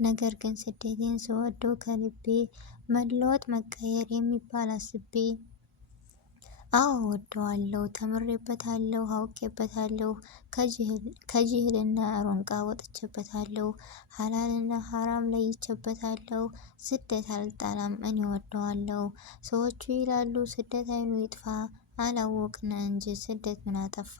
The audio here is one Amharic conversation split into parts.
ነገር ግን ስደቴን ስወደው ከልቤ መለወጥ መቀየር የሚባል አስቤ አዎ ወደዋለሁ፣ ተምሬበታለሁ፣ አውቄበታለሁ፣ ከጅህልና ሮንቃ ወጥቼበታለሁ፣ ሀላልና ሀራም ለይቼበታለሁ። ስደት አልጠላም፣ እኔ ወደዋለሁ። ሰዎቹ ይላሉ ስደት አይኑ ይጥፋ፣ አላወቅን እንጂ ስደት ምን አጠፋ።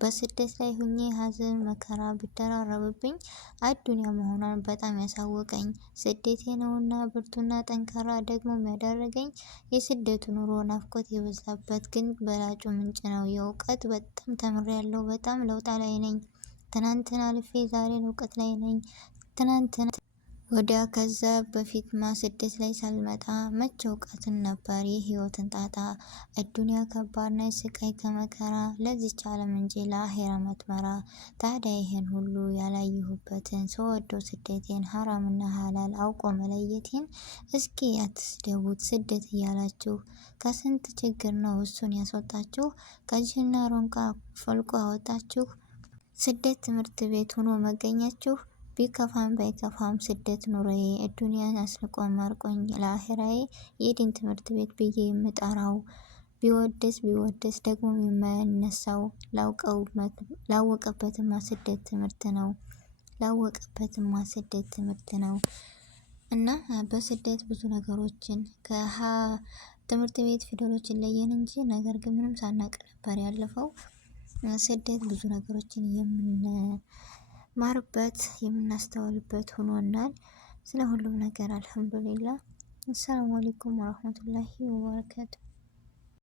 በስደት ላይ ሁኜ ሀዘን መከራ ቢደራረብብኝ አዱንያ መሆኗን በጣም ያሳወቀኝ ስደቴ ነውና ብርቱና ጠንካራ ደግሞ የሚያደርገኝ የስደቱ ኑሮ ናፍቆት የበዛበት ግን በላጩ ምንጭ ነው የእውቀት። በጣም ተምሬያለሁ፣ በጣም ለውጥ ላይ ነኝ። ትናንትና አልፌ ዛሬን እውቀት ላይ ነኝ። ትናንትና ወዲያ ከዛ በፊትማ ስደት ላይ ሳልመጣ መቼ እውቀትን ነበር የህይወትን ጣጣ። አዱንያ ከባድ ናት ስቃይ ከመከራ ለዚች ዓለም እንጂ ለአሄራ መትመራ። ታዲያ ይሄን ሁሉ ያላየሁበትን ስወደው ስደቴን ሀራምና ሀላል አውቆ መለየቴን እስኪ አትስደቡት ስደት እያላችሁ ከስንት ችግር ነው እሱን ያስወጣችሁ። ከጅህና ሮንቃ ፈልቆ አወጣችሁ። ስደት ትምህርት ቤት ሆኖ መገኛችሁ። ቢከፋም ባይከፋም ስደት ኑሮዬ አዱንያን አስልቆ ማርቆኝ ለአሄራዬ የዲን ትምህርት ቤት ብዬ የምጠራው። ቢወደስ ደግሞ የማያነሳው ላወቀበትማ ስደት ትምህርት ነው። ላወቀበትማ ስደት ትምህርት ነው። እና በስደት ብዙ ነገሮችን ትምህርት ቤት ፊደሎችን ለየን እንጂ ነገር ግን ምንም ሳናቅ ነበር ያለፈው። ስደት ብዙ ነገሮችን የምንማርበት የምናስተውልበት ሆኖናል። ስለ ሁሉም ነገር አልሐምዱሊላህ። አሰላሙ አለይኩም ወራህመቱላሂ ወበረካቱ።